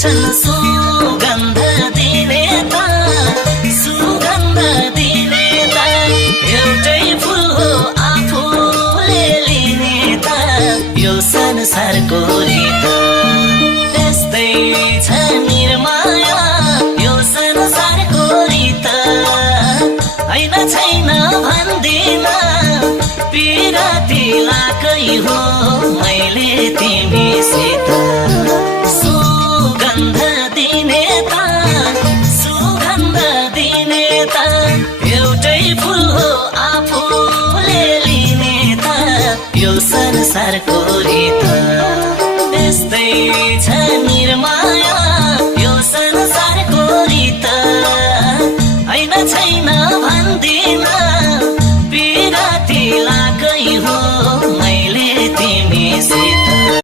छन् सुगन्ध दिने त सुगन्ध दिने त एउटै फुल हो आफूले लिने त यो संसारको रीत त्यस्तै छ निर्माया यो संसारको रीत हैन छैन भन्दिन पिराती लाकै हो मैले तिमीसित सुगन्ध दिने त सुगन्ध दिने त एउटै फुल हो आफूले लिने त यो संसारको रीत त्यस्तै छ निर्माया